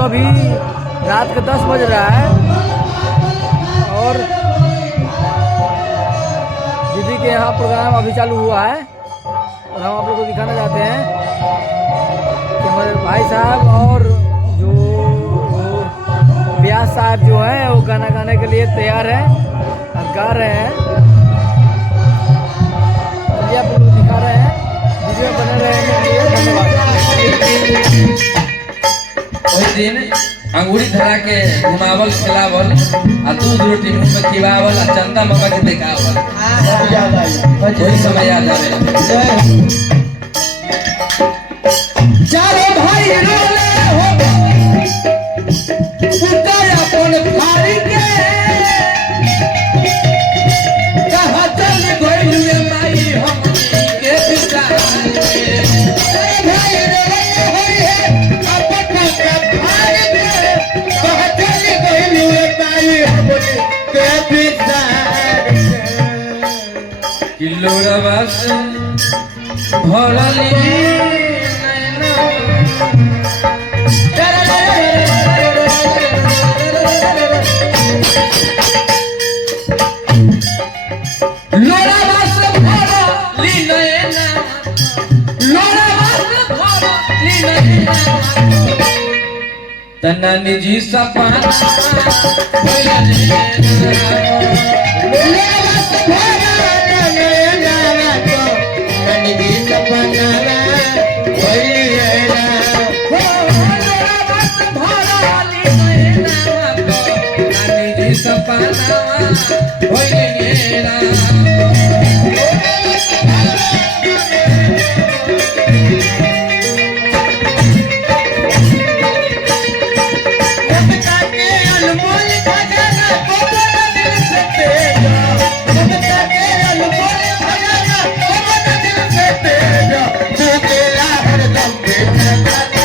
तो अभी रात के 10 बज रहा है और दीदी के यहाँ प्रोग्राम अभी चालू हुआ है और हम आप लोग को दिखाना चाहते हैं कि हमारे भाई साहब और जो ब्यास साहब जो हैं वो गाना गाने के लिए तैयार हैं और गा रहे हैं। चलिए आप लोग दिखा रहे हैं, वीडियो बने रहेंगे। धन्यवाद। उस दिन अंगूरी धरा के घुमावल खिलावल आ दूध रोटी मुंह में खिलावल आ चंदा मम्मा के देखावल वही समय याद आवेला। चारों भाई रोले हो पुतया अपन भारी के कहा चल गइल रे माई हमनी के बिचारी भाई रोले हो अपन भारी के कहा चल गइल रे माई हमनी के बिचारी किलो रवास भरली तना निजी सपना हर दम